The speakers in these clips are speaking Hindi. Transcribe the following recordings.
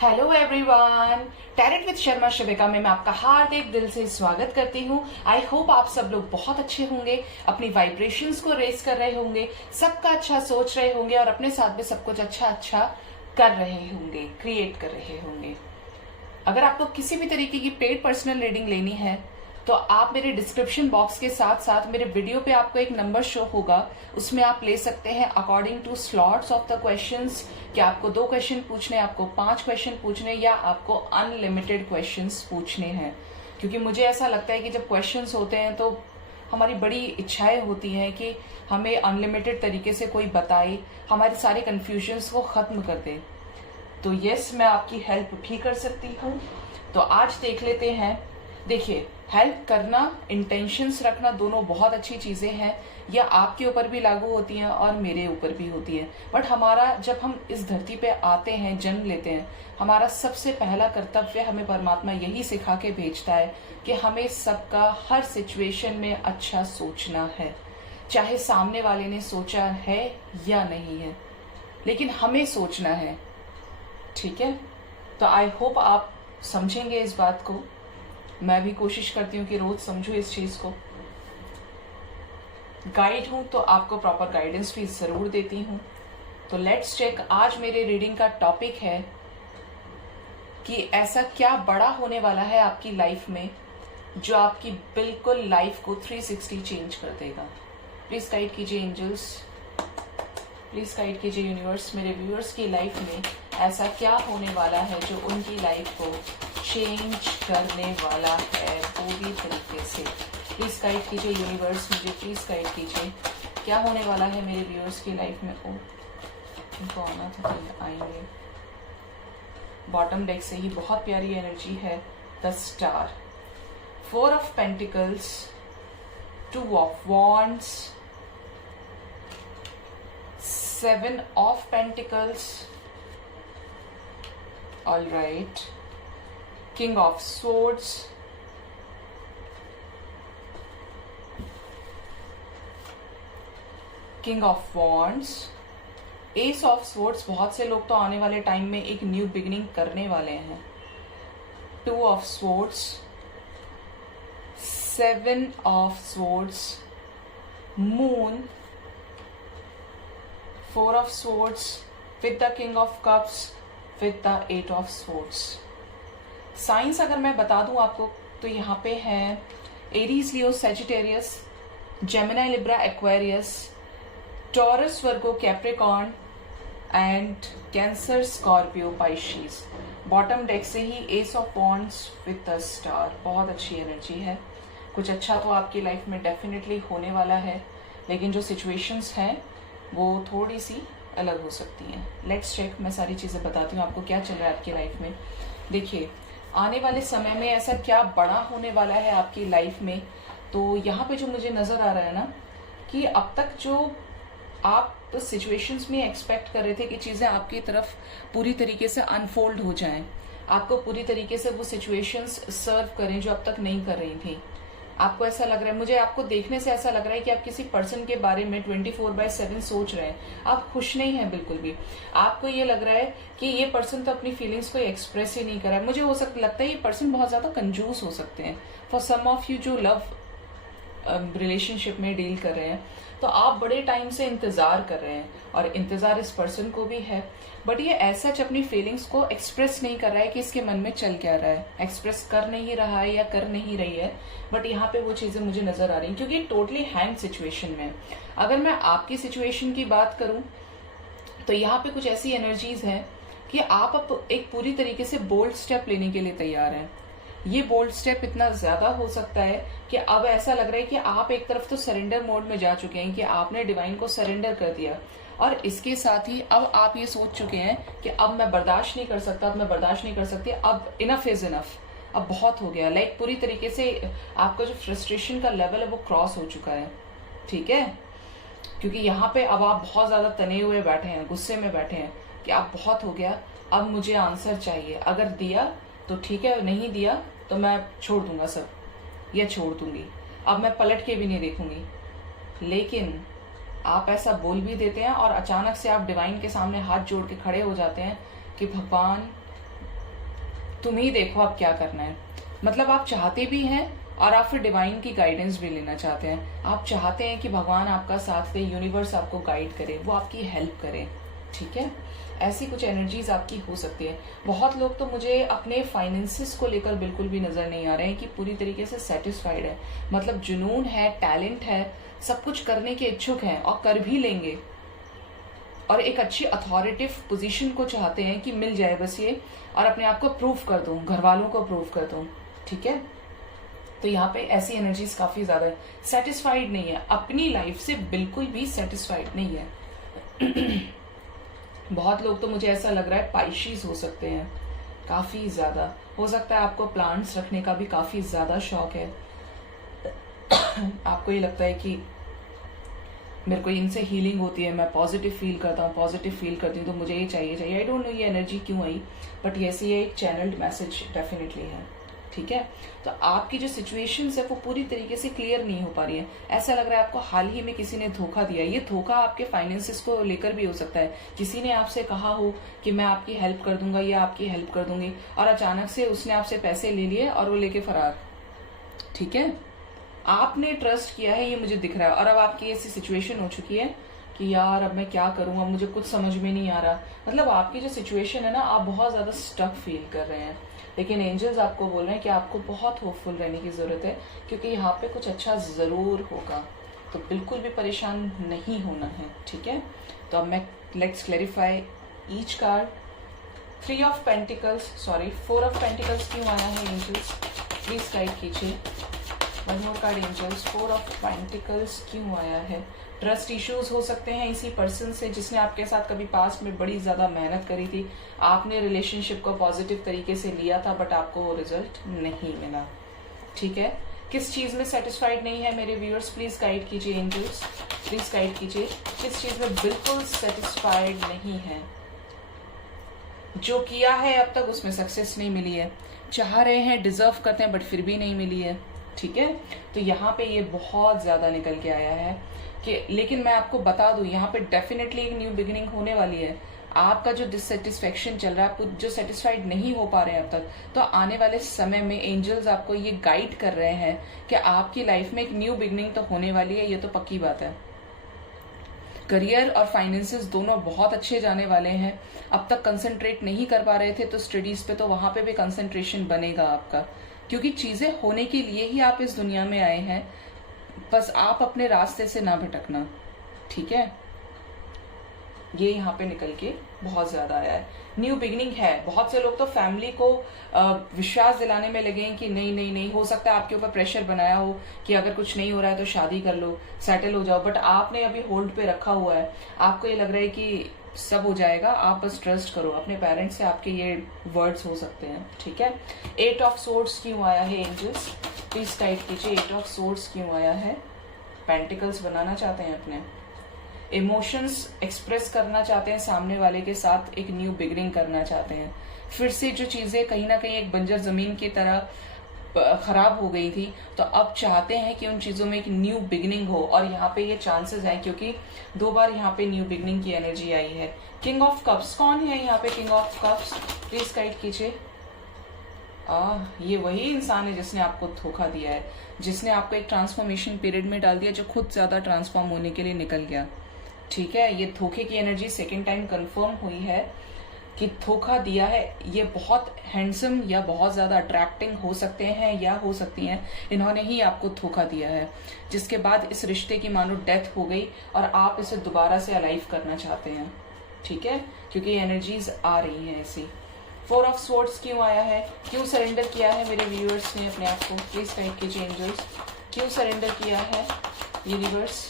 Hello everyone, tarot with Sharma Shivika में मैं आपका हार्दिक दिल से स्वागत करती हूँ। आई होप आप सब लोग बहुत अच्छे होंगे, अपनी वाइब्रेशंस को रेस कर रहे होंगे, सबका अच्छा सोच रहे होंगे और अपने साथ में सब कुछ अच्छा अच्छा कर रहे होंगे, क्रिएट कर रहे होंगे। अगर आपको किसी भी तरीके की पेड पर्सनल रीडिंग लेनी है तो आप मेरे डिस्क्रिप्शन बॉक्स के साथ साथ मेरे वीडियो पे आपको एक नंबर शो होगा, उसमें आप ले सकते हैं according two slots of the questions कि आपको 2 क्वेश्चन पूछने, आपको 5 क्वेश्चन पूछने या आपको अनलिमिटेड क्वेश्चंस पूछने हैं। क्योंकि मुझे ऐसा लगता है कि जब क्वेश्चंस होते हैं तो हमारी बड़ी इच्छाएं होती हैं कि हमें अनलिमिटेड तरीके से कोई बताए, हमारे सारे कन्फ्यूजन्स को खत्म कर दे। तो यस, मैं आपकी हेल्प भी कर सकती हूँ। तो आज देख लेते हैं। देखिए, हेल्प करना, इंटेंशंस रखना, दोनों बहुत अच्छी चीजें हैं। यह आपके ऊपर भी लागू होती हैं और मेरे ऊपर भी होती है। बट हमारा, जब हम इस धरती पे आते हैं, जन्म लेते हैं, हमारा सबसे पहला कर्तव्य हमें परमात्मा यही सिखा के भेजता है कि हमें सबका हर सिचुएशन में अच्छा सोचना है, चाहे सामने वाले ने सोचा है या नहीं है, लेकिन हमें सोचना है। ठीक है, तो आई होप आप समझेंगे इस बात को। मैं भी कोशिश करती हूँ कि रोज समझूं इस चीज को। गाइड हूं तो आपको प्रॉपर गाइडेंस भी जरूर देती हूँ। तो लेट्स चेक। आज मेरे रीडिंग का टॉपिक है कि ऐसा क्या बड़ा होने वाला है आपकी लाइफ में जो आपकी बिल्कुल लाइफ को 360 चेंज कर देगा। प्लीज गाइड कीजिए एंजल्स, प्लीज गाइड कीजिए यूनिवर्स। मेरे व्यूअर्स की लाइफ में ऐसा क्या होने वाला है जो उनकी लाइफ को चेंज करने वाला है पूरी तरीके से। प्लीज गाइड कीजिए यूनिवर्स, मुझे प्लीज गाइड कीजिए क्या होने वाला है मेरे व्यूअर्स की लाइफ में। इनको आना था, आएंगे। बॉटम डेक से ही बहुत प्यारी एनर्जी है। The star, 4 of pentacles, 2 of wands, 7 of pentacles, all right, King of Swords, King of Wands, Ace of Swords। बहुत से लोग तो आने वाले टाइम में एक न्यू बिगिनिंग करने वाले हैं। 2 of Swords, 7 of Swords, Moon, 4 of Swords with the King of Cups with the 8 of Swords। Signs अगर मैं बता दूं आपको तो यहाँ पे है Aries, Leo, Sagittarius, Gemini, Libra, Aquarius, Taurus, Virgo, Capricorn and Cancer, Scorpio, Pisces. Bottom deck से ही ace of wands with the star. बहुत अच्छी एनर्जी है। कुछ अच्छा तो आपकी लाइफ में डेफिनेटली होने वाला है, लेकिन जो सिचुएशंस हैं वो थोड़ी सी अलग हो सकती हैं। Let's check. मैं सारी चीजें बताती हूँ आपको क्या चल रहा है आपकी लाइफ में। देखिए, आने वाले समय में ऐसा क्या बड़ा होने वाला है आपकी लाइफ में। तो यहाँ पे जो मुझे नजर आ रहा है ना, कि अब तक जो आप तो सिचुएशंस में एक्सपेक्ट कर रहे थे कि चीजें आपकी तरफ पूरी तरीके से अनफोल्ड हो जाएं, आपको पूरी तरीके से वो सिचुएशंस सर्व करें जो अब तक नहीं कर रही थी। आपको ऐसा लग रहा है, मुझे आपको देखने से ऐसा लग रहा है कि आप किसी पर्सन के बारे में 24/7 सोच रहे हैं। आप खुश नहीं हैं बिल्कुल भी। आपको ये लग रहा है कि ये पर्सन तो अपनी फीलिंग्स को एक्सप्रेस ही नहीं कर रहा है। मुझे लगता है ये पर्सन बहुत ज्यादा कंजूस हो सकते हैं। फॉर सम ऑफ यू जो लव रिलेशनशिप में डील कर रहे हैं, तो आप बड़े टाइम से इंतजार कर रहे हैं और इंतजार इस पर्सन को भी है। बट ये ऐसा अपनी फीलिंग्स को एक्सप्रेस नहीं कर रहा है कि इसके मन में चल क्या रहा है, एक्सप्रेस कर नहीं रहा है या कर नहीं रही है। बट यहाँ पे वो चीजें मुझे नजर आ रही हैं क्योंकि टोटली हैंग सिचुएशन में। अगर मैं आपकी सिचुएशन की बात करूं तो यहाँ पे कुछ ऐसी एनर्जीज हैं कि आप अब एक पूरी तरीके से बोल्ड स्टेप लेने के लिए तैयार हैं। ये बोल्ड स्टेप इतना ज्यादा हो सकता है कि अब ऐसा लग रहा है कि आप एक तरफ तो सरेंडर मोड में जा चुके हैं कि आपने डिवाइन को सरेंडर कर दिया, और इसके साथ ही अब आप ये सोच चुके हैं कि अब मैं बर्दाश्त नहीं कर सकता, अब मैं बर्दाश्त नहीं कर सकती, अब इनफ इज इनफ, अब बहुत हो गया। लाइक पूरी तरीके से आपका जो फ्रस्ट्रेशन का लेवल है वो क्रॉस हो चुका है। ठीक है, क्योंकि यहाँ पे अब आप बहुत ज्यादा तने हुए बैठे हैं, गुस्से में बैठे हैं कि अब बहुत हो गया, अब मुझे आंसर चाहिए। अगर दिया तो ठीक है, नहीं दिया तो मैं छोड़ दूंगा सब या छोड़ दूंगी, अब मैं पलट के भी नहीं देखूंगी। लेकिन आप ऐसा बोल भी देते हैं और अचानक से आप डिवाइन के सामने हाथ जोड़ के खड़े हो जाते हैं कि भगवान तुम ही देखो अब क्या करना है। मतलब आप चाहते भी हैं और आप फिर डिवाइन की गाइडेंस भी लेना चाहते हैं। आप चाहते हैं कि भगवान आपका साथ दे, यूनिवर्स आपको गाइड करे, वो आपकी हेल्प करे। ठीक है, ऐसी कुछ एनर्जीज आपकी हो सकती है। बहुत लोग तो मुझे अपने फाइनेंसिस को लेकर बिल्कुल भी नजर नहीं आ रहे हैं कि पूरी तरीके से सेटिस्फाइड है। मतलब जुनून है, टैलेंट है, सब कुछ करने के इच्छुक हैं और कर भी लेंगे, और एक अच्छी अथॉरिटिव पोजीशन को चाहते हैं कि मिल जाए बस ये, और अपने आप को प्रूव कर दूं, घर वालों को प्रूव कर दूं। ठीक है, तो यहाँ पे ऐसी एनर्जीज काफी ज्यादा है। सेटिस्फाइड नहीं है अपनी लाइफ से, बिल्कुल भी सेटिस्फाइड नहीं है। बहुत लोग तो मुझे ऐसा लग रहा है पाइशीज हो सकते हैं, काफी ज्यादा हो सकता है। आपको प्लांट्स रखने का भी काफी ज्यादा शौक है। आपको ये लगता है कि मेरे को इनसे हीलिंग होती है, मैं पॉजिटिव फील करता हूँ, पॉजिटिव फील करती हूँ, तो मुझे ये चाहिए। आई डोंट नो ये एनर्जी क्यों आई, बट ऐसी ये एक चैनल्ड मैसेज डेफिनेटली है। ठीक है, तो आपकी जो सिचुएशन है वो पूरी तरीके से क्लियर नहीं हो पा रही है। ऐसा लग रहा है आपको हाल ही में किसी ने धोखा दिया। ये धोखा आपके फाइनेंसिस को लेकर भी हो सकता है। किसी ने आपसे कहा हो कि मैं आपकी हेल्प कर दूंगा या आपकी हेल्प कर दूंगी, और अचानक से उसने आपसे पैसे ले लिए और वो लेके फरार। ठीक है, आपने ट्रस्ट किया है, ये मुझे दिख रहा है, और अब आपकी ऐसी सिचुएशन हो चुकी है कि यार अब मैं क्या करूं, अब मुझे कुछ समझ में नहीं आ रहा। मतलब आपकी जो सिचुएशन है ना, आप बहुत ज्यादा स्टक फील कर रहे हैं, लेकिन एंजल्स आपको बोल रहे हैं कि आपको बहुत होपफुल रहने की जरूरत है, क्योंकि यहाँ पे कुछ अच्छा जरूर होगा। तो बिल्कुल भी परेशान नहीं होना है। ठीक है, तो अब मैं let's clarify each card. 3 of pentacles, sorry 4 of pentacles क्यों आया है एंजल्स, प्लीज गाइड कीजिए। One more card angels, 4 of pentacles क्यों आया है। ट्रस्ट इश्यूज हो सकते हैं इसी पर्सन से, जिसने आपके साथ कभी पास्ट में बड़ी ज्यादा मेहनत करी थी। आपने रिलेशनशिप को पॉजिटिव तरीके से लिया था, बट आपको वो रिजल्ट नहीं मिला। ठीक है, किस चीज में सेटिस्फाइड नहीं है मेरे व्यूअर्स, प्लीज गाइड कीजिए एंजल्स, प्लीज गाइड कीजिए। किस चीज में बिल्कुल सेटिस्फाइड नहीं है, जो किया है अब तक उसमें सक्सेस नहीं मिली है, चाह रहे हैं, डिजर्व करते हैं, बट फिर भी नहीं मिली है। ठीक है, तो यहाँ पे ये बहुत ज्यादा निकल के आया है कि, लेकिन मैं आपको बता दूं यहाँ पे डेफिनेटली एक न्यू बिगिनिंग होने वाली है। आपका जो डिससेटिस्फेक्शन चल रहा है, आप जो सेटिस्फाइड नहीं हो पा रहे हैं अब तक, तो आने वाले समय में एंजल्स आपको ये गाइड कर रहे हैं कि आपकी लाइफ में एक न्यू बिगिनिंग तो होने वाली है, ये तो पक्की बात है। करियर और फाइनेंसेस दोनों बहुत अच्छे जाने वाले हैं। अब तक कंसंट्रेट नहीं कर पा रहे थे तो स्टडीज पे, तो वहां पे भी कंसंट्रेशन बनेगा आपका, क्योंकि चीजें होने के लिए ही आप इस दुनिया में आए हैं। बस आप अपने रास्ते से ना भटकना। ठीक है, ये यहाँ पे निकल के बहुत ज्यादा आया है। न्यू बिगिनिंग है। बहुत से लोग तो फैमिली को विश्वास दिलाने में लगे हैं कि नहीं नहीं नहीं, हो सकता है आपके ऊपर प्रेशर बनाया हो कि अगर कुछ नहीं हो रहा है तो शादी कर लो, सेटल हो जाओ, बट आपने अभी होल्ड पे रखा हुआ है। आपको ये लग रहा है कि सब हो जाएगा, आप बस ट्रस्ट करो अपने पेरेंट्स से, आपके ये वर्ड्स हो सकते हैं। ठीक है, 8 ऑफ सोर्ड्स क्यों आया है एंजल्स, प्लीज गाइड कीजिए। 8 ऑफ सोर्ड्स क्यों आया है। पेंटिकल्स बनाना चाहते हैं, अपने इमोशंस एक्सप्रेस करना चाहते हैं, सामने वाले के साथ एक न्यू बिगिनिंग करना चाहते हैं। फिर से जो चीजें कहीं ना कहीं एक बंजर जमीन की तरह खराब हो गई थी, तो अब चाहते हैं कि उन चीजों में एक न्यू बिगिनिंग हो, और यहाँ पे ये चांसेस हैं, क्योंकि 2 बार यहाँ पे न्यू बिगिनिंग की एनर्जी आई है। किंग ऑफ कप्स कौन है यहाँ पे, king of cups please guide कीजिए। ये वही इंसान है जिसने आपको धोखा दिया है, जिसने आपको एक ट्रांसफॉर्मेशन पीरियड में डाल दिया, जो खुद ज्यादा ट्रांसफॉर्म होने के लिए निकल गया। ठीक है, ये धोखे की एनर्जी सेकेंड टाइम कंफर्म हुई है कि धोखा दिया है। ये बहुत हैंडसम या बहुत ज्यादा अट्रैक्टिंग हो सकते हैं या हो सकती हैं, इन्होंने ही आपको धोखा दिया है, जिसके बाद इस रिश्ते की मानो डेथ हो गई और आप इसे दोबारा से अलाइव करना चाहते हैं। ठीक है, क्योंकि एनर्जीज आ रही हैं ऐसी। 4 ऑफ स्वॉर्ड्स क्यों आया है, क्यों सरेंडर किया है मेरे व्यूअर्स ने अपने आप को, प्लीज गाइड कीजिए एंजल्स, क्यों सरेंडर किया है यूनिवर्स।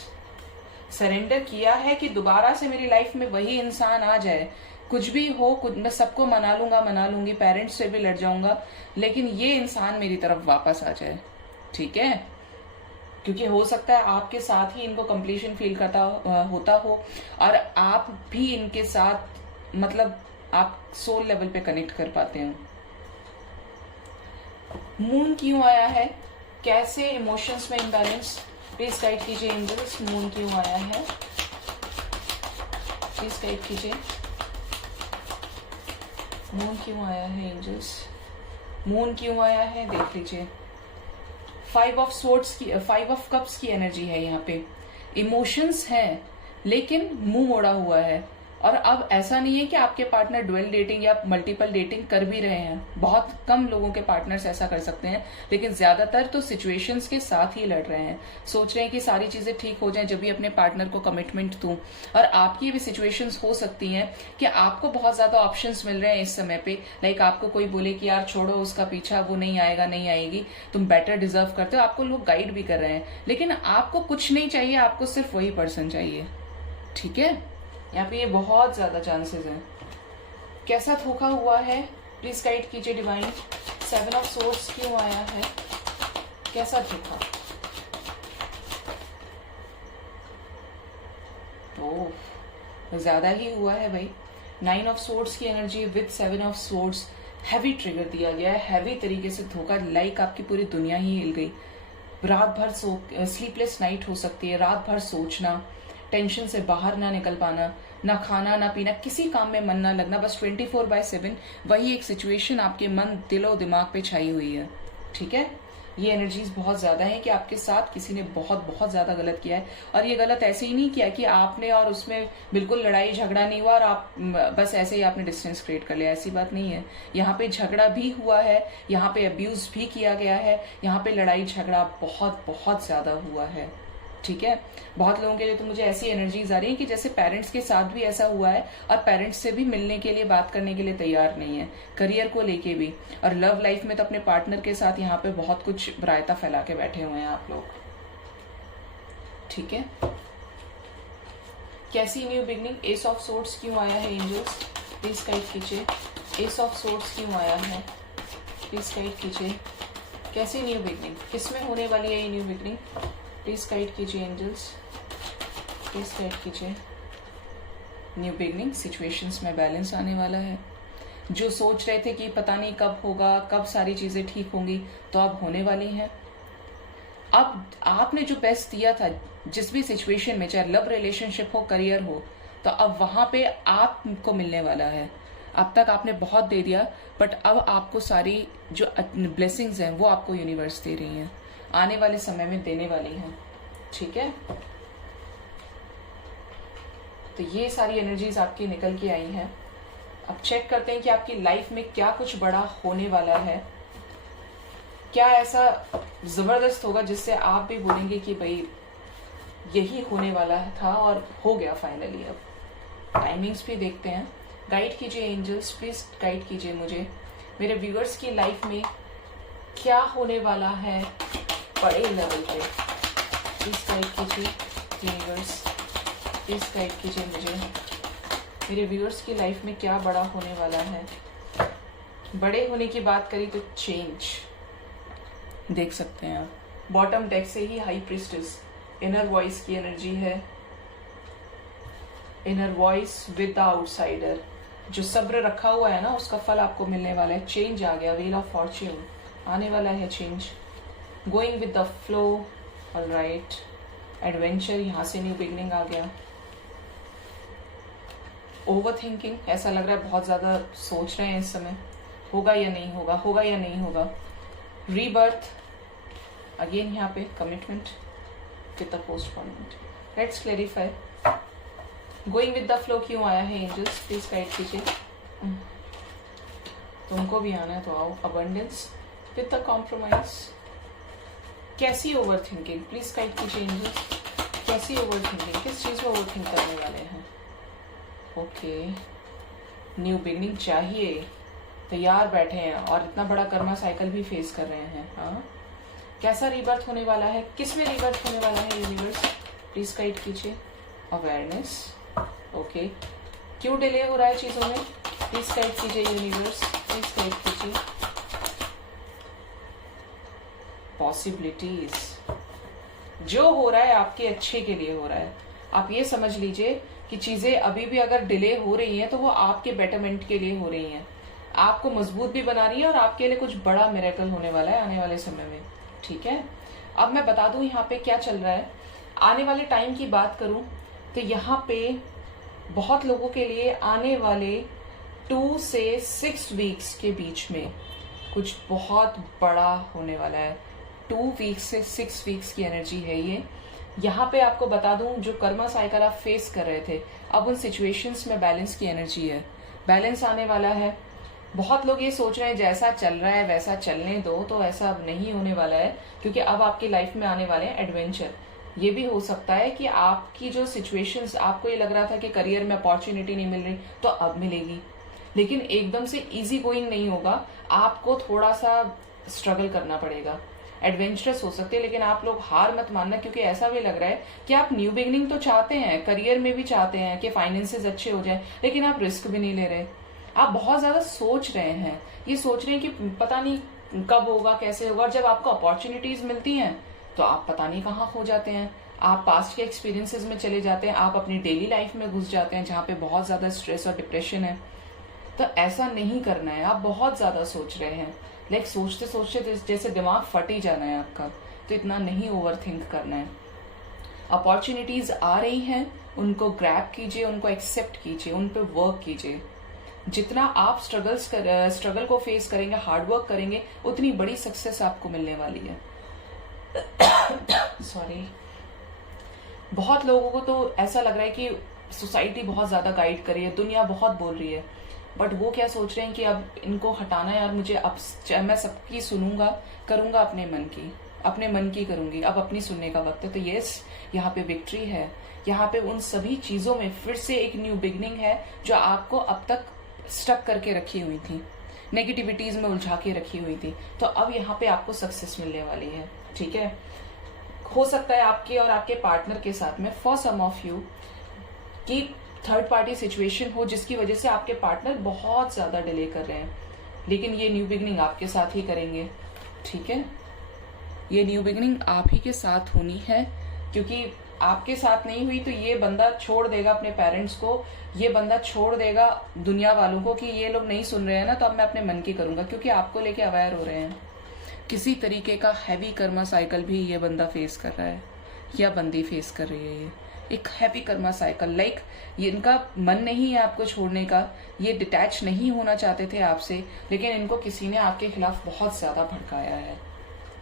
सरेंडर किया है कि दोबारा से मेरी लाइफ में वही इंसान आ जाए, कुछ भी हो, कुछ मैं सबको मना लूंगा, मना लूंगी, पेरेंट्स से भी लड़ जाऊंगा, लेकिन ये इंसान मेरी तरफ वापस आ जाए। ठीक है, क्योंकि हो सकता है आपके साथ ही इनको कंप्लीशन फील करता होता हो, और आप भी इनके साथ मतलब आप सोल लेवल पे कनेक्ट कर पाते हैं। मून क्यों आया है, कैसे इमोशंस में इम्बैलेंस, प्लीज गाइड कीजिए एंजल्स। मून क्यों आया है, प्लीज गाइड कीजिए। मून क्यों आया है एंजल्स, मून क्यों आया है देख लीजिए। 5 ऑफ स्वॉर्ड्स की, 5 ऑफ कप्स की एनर्जी है यहाँ पे। इमोशंस है लेकिन मुंह मोड़ा हुआ है। और अब ऐसा नहीं है कि आपके पार्टनर ड्वेल डेटिंग या मल्टीपल डेटिंग कर भी रहे हैं, बहुत कम लोगों के पार्टनर्स ऐसा कर सकते हैं, लेकिन ज्यादातर तो सिचुएशंस के साथ ही लड़ रहे हैं। सोच रहे हैं कि सारी चीजें ठीक हो जाएं जब भी अपने पार्टनर को कमिटमेंट दूं। और आपकी भी सिचुएशंस हो सकती हैं कि आपको बहुत ज्यादा ऑप्शंस मिल रहे हैं इस समय पे। लाइक आपको कोई बोले कि यार छोड़ो उसका पीछा, वो नहीं आएगा नहीं आएगी, तुम बेटर डिजर्व करते हो, आपको लोग गाइड भी कर रहे हैं, लेकिन आपको कुछ नहीं चाहिए, आपको सिर्फ वही पर्सन चाहिए। ठीक है, यहाँ पे ये बहुत ज्यादा चांसेस हैं। कैसा धोखा हुआ है प्लीज गाइड कीजिए डिवाइन। 7 ऑफ सोर्ड्स क्यों आया है, कैसा धोखा। ओह ज्यादा ही हुआ है भाई। 9 ऑफ सोर्ड्स की energy with 7 of swords, heavy trigger दिया गया है, हैवी तरीके से धोखा। लाइक आपकी पूरी दुनिया ही हिल गई। रात भर स्लीपलेस नाइट हो सकती है, रात भर सोचना, टेंशन से बाहर ना निकल पाना, ना खाना ना पीना, किसी काम में मन ना लगना, बस 24/7 वही एक सिचुएशन आपके मन दिलो दिमाग पे छाई हुई है। ठीक है, ये एनर्जीज बहुत ज्यादा है कि आपके साथ किसी ने बहुत बहुत ज्यादा गलत किया है। और ये गलत ऐसे ही नहीं किया कि आपने और उसमें बिल्कुल लड़ाई झगड़ा नहीं हुआ और आप बस ऐसे ही आपने डिस्टेंस क्रिएट कर लिया, ऐसी बात नहीं है। यहाँ पे झगड़ा भी हुआ है, यहाँ पे अब्यूज भी किया गया है, यहाँ पे लड़ाई झगड़ा बहुत बहुत ज्यादा हुआ है। ठीक है, बहुत लोगों के लिए तो मुझे ऐसी एनर्जीज आ रही है कि जैसे पेरेंट्स के साथ भी ऐसा हुआ है और पेरेंट्स से भी मिलने के लिए, बात करने के लिए तैयार नहीं है, करियर को लेके भी। और लव लाइफ में तो अपने पार्टनर के साथ यहाँ पे बहुत कुछ रायता फैला के बैठे हुए हैं आप लोग। ठीक है, कैसी new beginning. S of swords क्यों आया है एंजल्स, प्लीज गाइड कीजिए। एस ऑफ सोर्ड्स क्यों आया है, प्लीज गाइड कीजिए। कैसी न्यू बिगनिंग, किसमें होने वाली है ये न्यू बिगनिंग, प्लीज गाइड कीजिए एंजल्स, प्लीज गाइड कीजिए। न्यू बिगनिंग, सिचुएशंस में बैलेंस आने वाला है। जो सोच रहे थे कि पता नहीं कब होगा, कब सारी चीजें ठीक होंगी, तो अब होने वाली हैं। अब आपने जो बेस्ट दिया था जिस भी सिचुएशन में, चाहे लव रिलेशनशिप हो, करियर हो, तो अब वहां पे आपको मिलने वाला है। अब तक आपने बहुत दे दिया, बट अब आपको सारी जो ब्लेसिंग्स हैं वो आपको यूनिवर्स दे रही हैं, आने वाले समय में देने वाली हैं। ठीक है, तो ये सारी एनर्जीज आपकी निकल के आई हैं। अब चेक करते हैं कि आपकी लाइफ में क्या कुछ बड़ा होने वाला है, क्या ऐसा जबरदस्त होगा जिससे आप भी बोलेंगे कि भाई यही होने वाला था और हो गया फाइनली। अब टाइमिंग्स भी देखते हैं। गाइड कीजिए एंजल्स, प्लीज गाइड कीजिए मुझे, मेरे व्यूअर्स की लाइफ में क्या होने वाला है बड़े लेवल पे। प्लीज गाइड कीजिए यूनिवर्स, प्लीज गाइड कीजिए मुझे, मेरे व्यूअर्स की लाइफ में क्या बड़ा होने वाला है। बड़े होने की बात करी तो चेंज देख सकते हैं आप। बॉटम डेक से ही हाई प्रिस्टेस, इनर वॉइस की एनर्जी है। Inner voice with the outsider, जो सब्र रखा हुआ है ना उसका फल आपको मिलने वाला है। चेंज आ गया, व्हील ऑफ फॉर्च्यून आने वाला है, change. Going with the flow, alright. Adventure, यहां से न्यू बिगनिंग आ गया। ओवर थिंकिंग, ऐसा लग रहा है बहुत ज्यादा सोच रहे हैं इस समय, होगा या नहीं होगा, होगा या नहीं होगा। रीबर्थ, अगेन यहाँ पे commitment with the postponement. Let's clarify. Going with the flow क्यों आया है एंजल्स, प्लीज गाइड कीजिए। तुमको भी आना है तो आओ। Abundance with the compromise. कैसी ओवर थिंकिंग, प्लीज गाइड कीजिए एंजल्स, कैसी ओवर थिंकिंग, किस चीज में ओवर थिंक करने वाले हैं। ओके, न्यू बिगनिंग चाहिए, तैयार बैठे हैं और इतना बड़ा कर्मा साइकिल भी फेस कर रहे हैं। हाँ, कैसा रीबर्थ होने वाला है, किस में रीबर्थ होने वाला है यूनिवर्स, प्लीज गाइड कीजिए। Awareness, okay. क्यों डिले हो रहा है चीजों में, प्लीज गाइड कीजिए यूनिवर्स, प्लीज गाइड कीजिए। पॉसिबिलिटीज, जो हो रहा है आपके अच्छे के लिए हो रहा है। आप ये समझ लीजिए कि चीजें अभी भी अगर डिले हो रही हैं तो वो आपके बेटरमेंट के लिए हो रही हैं, आपको मजबूत भी बना रही है और आपके लिए कुछ बड़ा मिरेकल होने वाला है आने वाले समय में। ठीक है, अब मैं बता दूं यहाँ पे क्या चल रहा है। आने वाले टाइम की बात करूं तो यहाँ पे बहुत लोगों के लिए आने वाले 2 से 6 वीक्स के बीच में कुछ बहुत बड़ा होने वाला है। 2 वीक्स से 6 वीक्स की एनर्जी है ये। यहाँ पे आपको बता दूं, जो कर्मा साइकिल आप फेस कर रहे थे, अब उन सिचुएशंस में बैलेंस की एनर्जी है, बैलेंस आने वाला है। बहुत लोग ये सोच रहे हैं जैसा चल रहा है वैसा चलने दो, तो ऐसा अब नहीं होने वाला है, क्योंकि अब आपकी लाइफ में आने वाले हैं एडवेंचर। ये भी हो सकता है कि आपकी जो सिचुएशंस, आपको ये लग रहा था कि करियर में अपॉर्चुनिटी नहीं मिल रही, तो अब मिलेगी, लेकिन एकदम से इजी गोइंग नहीं होगा, आपको थोड़ा सा स्ट्रगल करना पड़ेगा। एडवेंचरस हो सकते हैं, लेकिन आप लोग हार मत मानना, क्योंकि ऐसा भी लग रहा है कि आप न्यू बिगनिंग तो चाहते हैं, करियर में भी चाहते हैं कि फाइनेंसेस अच्छे हो जाए, लेकिन आप रिस्क भी नहीं ले रहे। आप बहुत ज्यादा सोच रहे हैं, ये सोच रहे हैं कि पता नहीं कब होगा, कैसे होगा, और जब आपको अपॉर्चुनिटीज मिलती हैं तो आप पता नहीं कहाँ खो जाते हैं। आप पास्ट के एक्सपीरियंसेस में चले जाते हैं, आप अपनी डेली लाइफ में घुस जाते हैं जहाँ पे बहुत ज्यादा स्ट्रेस और डिप्रेशन है। तो ऐसा नहीं करना है। आप बहुत ज्यादा सोच रहे हैं, लाइक सोचते सोचते जैसे दिमाग फट ही जाना है आपका, तो इतना नहीं ओवर थिंक करना है। अपॉर्चुनिटीज आ रही हैं, उनको ग्रैब कीजिए, उनको एक्सेप्ट कीजिए, उन पे वर्क कीजिए। जितना आप स्ट्रगल को फेस करेंगे, हार्ड वर्क करेंगे, उतनी बड़ी सक्सेस आपको मिलने वाली है। सॉरी। बहुत लोगों को तो ऐसा लग रहा है कि सोसाइटी बहुत ज्यादा गाइड कर रही है, दुनिया बहुत बोल रही है, बट वो क्या सोच रहे हैं कि अब इनको हटाना है, यार मुझे अब मैं सबकी सुनूंगा, करूंगा अपने मन की करूंगी, अब अपनी सुनने का वक्त है। तो यस, यहाँ पे विक्ट्री है, यहाँ पे उन सभी चीजों में फिर से एक न्यू बिगनिंग है जो आपको अब तक स्टक करके रखी हुई थी, नेगेटिविटीज में उलझा के रखी हुई थी, तो अब यहाँ पे आपको सक्सेस मिलने वाली है। ठीक है, हो सकता है आपके और आपके पार्टनर के साथ में, फॉर सम ऑफ यू, की थर्ड पार्टी सिचुएशन हो जिसकी वजह से आपके पार्टनर बहुत ज्यादा डिले कर रहे हैं, लेकिन ये न्यू बिगनिंग आपके साथ ही करेंगे। ठीक है, ये न्यू बिगनिंग आप ही के साथ होनी है, क्योंकि आपके साथ नहीं हुई तो ये बंदा छोड़ देगा अपने पेरेंट्स को, ये बंदा छोड़ देगा दुनिया वालों को कि ये लोग नहीं सुन रहे हैं ना, तो अब मैं अपने मन की करूंगा, क्योंकि आपको लेके अवेयर हो रहे हैं। किसी तरीके का हैवी कर्मा साइकिल भी ये बंदा फेस कर रहा है, या बंदी फेस कर रही है। ये एक हैवी कर्मा साइकिल, लाइक ये इनका मन नहीं है आपको छोड़ने का, ये डिटैच नहीं होना चाहते थे आपसे, लेकिन इनको किसी ने आपके खिलाफ बहुत ज्यादा भड़काया है।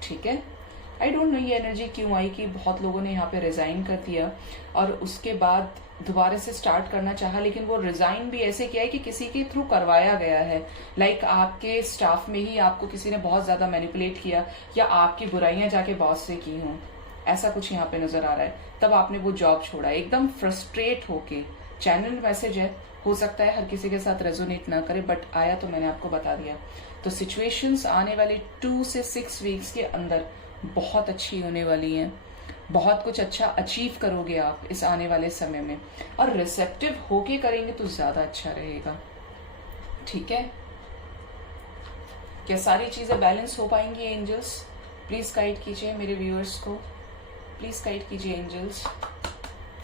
ठीक है, आई डोंट नो ये एनर्जी क्यों आई कि बहुत लोगों ने यहाँ पे रिजाइन कर दिया और उसके बाद दोबारा से स्टार्ट करना चाहा, लेकिन वो रिजाइन भी ऐसे किया है कि किसी के थ्रू करवाया गया है। लाइक आपके स्टाफ में ही आपको किसी ने बहुत ज्यादा मैनिपुलेट किया, या आपकी बुराइयां जाके बॉस से की हों, ऐसा कुछ यहाँ पे नजर आ रहा है। तब आपने वो जॉब छोड़ा एकदम फ्रस्ट्रेट होके। चैनल मैसेज है, हो सकता है हर किसी के साथ रेजोनेट ना करे, बट आया तो मैंने आपको बता दिया। तो सिचुएशंस आने वाली 2 से 6 वीक्स के अंदर बहुत अच्छी होने वाली हैं, बहुत कुछ अच्छा अचीव करोगे आप इस आने वाले समय में, और रिसेप्टिव होके करेंगे तो ज्यादा अच्छा रहेगा। ठीक है, क्या सारी चीजें बैलेंस हो पाएंगी एंजल्स? प्लीज गाइड कीजिए मेरे व्यूअर्स को, प्लीज गाइड कीजिए एंजल्स।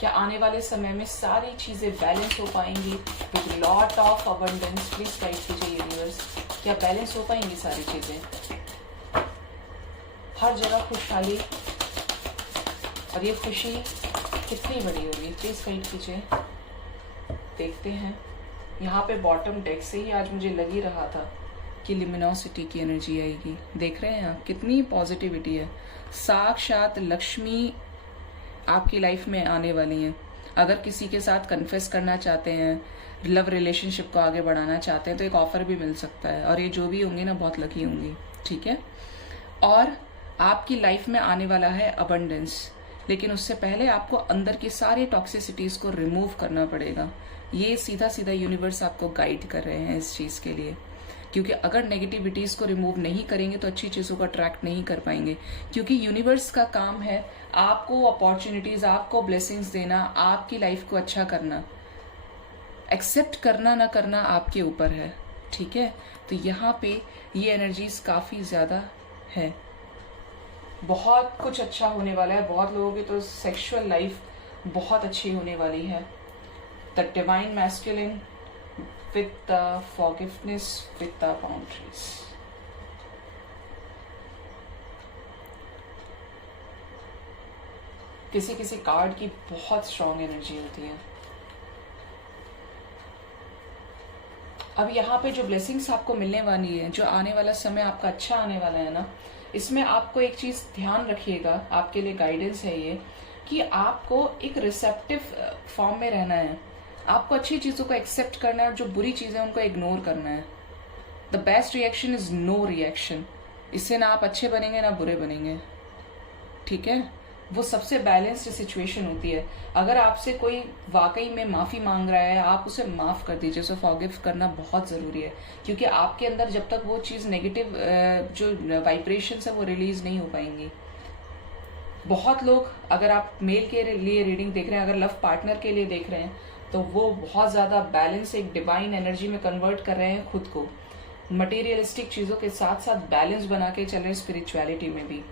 क्या आने वाले समय में सारी चीजें बैलेंस हो पाएंगी with lot of abundance? Please guide कीजिए यूनिवर्स, क्या बैलेंस हो पाएंगी सारी चीजें? हर जगह खुशहाली, और ये खुशी कितनी बड़ी होगी? प्लीज गाइड कीजिए। देखते हैं, यहाँ पे बॉटम डेक से ही आज मुझे लग ही रहा था कि लिमिनोसिटी की एनर्जी आएगी। देख रहे हैं आप कितनी पॉजिटिविटी है, साक्षात लक्ष्मी आपकी लाइफ में आने वाली है। अगर किसी के साथ कन्फेस करना चाहते हैं, लव रिलेशनशिप को आगे बढ़ाना चाहते हैं, तो एक ऑफर भी मिल सकता है, और ये जो भी होंगी ना बहुत लकी होंगी। ठीक है, और आपकी लाइफ में आने वाला है अबंडेंस, लेकिन उससे पहले आपको अंदर की सारी टॉक्सिसिटीज को रिमूव करना पड़ेगा। ये सीधा सीधा यूनिवर्स आपको गाइड कर रहे हैं इस चीज के लिए, क्योंकि अगर नेगेटिविटीज को रिमूव नहीं करेंगे तो अच्छी चीजों को अट्रैक्ट नहीं कर पाएंगे, क्योंकि यूनिवर्स का काम है आपको अपॉर्चुनिटीज, आपको ब्लेसिंग्स देना, आपकी लाइफ को अच्छा करना। एक्सेप्ट करना ना करना आपके ऊपर है। ठीक है, तो यहाँ पे ये एनर्जीज काफी ज्यादा है, बहुत कुछ अच्छा होने वाला है। बहुत लोगों की तो सेक्सुअल लाइफ बहुत अच्छी होने वाली है। The divine masculine with the forgiveness, with the boundaries. किसी किसी कार्ड की बहुत स्ट्रॉन्ग एनर्जी होती है। अब यहाँ पे जो ब्लेसिंग्स आपको मिलने वाली है, जो आने वाला समय आपका अच्छा आने वाला है ना, इसमें आपको एक चीज ध्यान रखिएगा, आपके लिए गाइडेंस है ये, कि आपको एक रिसेप्टिव फॉर्म में रहना है। आपको अच्छी चीजों को एक्सेप्ट करना है और जो बुरी चीजें उनको इग्नोर करना है। The best reaction is no reaction. इससे ना आप अच्छे बनेंगे ना बुरे बनेंगे, ठीक है। वो सबसे बैलेंस्ड सिचुएशन होती है। अगर आपसे कोई वाकई में माफी मांग रहा है, आप उसे माफ कर दीजिए। उसे फॉरगिव करना बहुत जरूरी है, क्योंकि आपके अंदर जब तक वो चीज नेगेटिव जो वाइब्रेशंस है वो रिलीज नहीं हो पाएंगी। बहुत लोग, अगर आप मेल के लिए रीडिंग देख रहे हैं, अगर लव पार्टनर के लिए देख रहे हैं, तो वो बहुत ज्यादा बैलेंस, एक डिवाइन एनर्जी में कन्वर्ट कर रहे हैं खुद को। मटेरियलिस्टिक चीजों के साथ साथ बैलेंस बना के चल रहे हैं स्पिरिचुअलिटी में भी।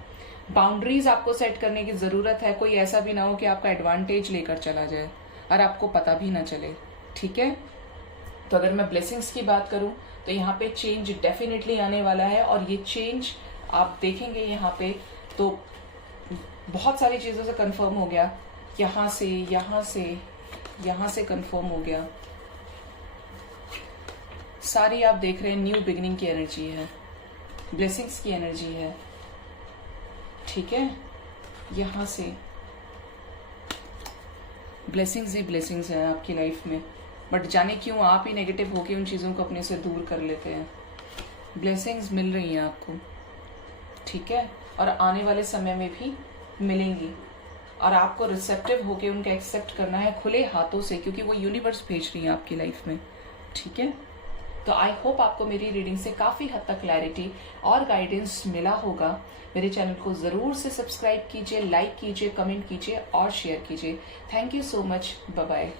बाउंड्रीज आपको सेट करने की जरूरत है। कोई ऐसा भी ना हो कि आपका एडवांटेज लेकर चला जाए और आपको पता भी ना चले, ठीक है। तो अगर मैं ब्लेसिंग्स की बात करूं तो यहाँ पे चेंज डेफिनेटली आने वाला है, और ये चेंज आप देखेंगे यहाँ पे तो बहुत सारी चीजों से कंफर्म हो गया। यहाँ से यहाँ से कंफर्म हो गया। सारी आप देख रहे हैं न्यू बिगिनिंग की एनर्जी है, ब्लेसिंग्स की एनर्जी है, ठीक है। यहां से ब्लेसिंग्स ही ब्लेसिंग्स हैं आपकी लाइफ में, बट जाने क्यों आप ही नेगेटिव होके उन चीजों को अपने से दूर कर लेते हैं। ब्लेसिंग्स मिल रही हैं आपको, ठीक है, और आने वाले समय में भी मिलेंगी, और आपको रिसेप्टिव होके उनका एक्सेप्ट करना है खुले हाथों से, क्योंकि वो यूनिवर्स भेज रही है आपकी लाइफ में, ठीक है। तो आई होप आपको मेरी रीडिंग से काफी हद तक क्लैरिटी और गाइडेंस मिला होगा। मेरे चैनल को जरूर से सब्सक्राइब कीजिए, लाइक कीजिए, कमेंट कीजिए और शेयर कीजिए। Thank you so much. Bye bye.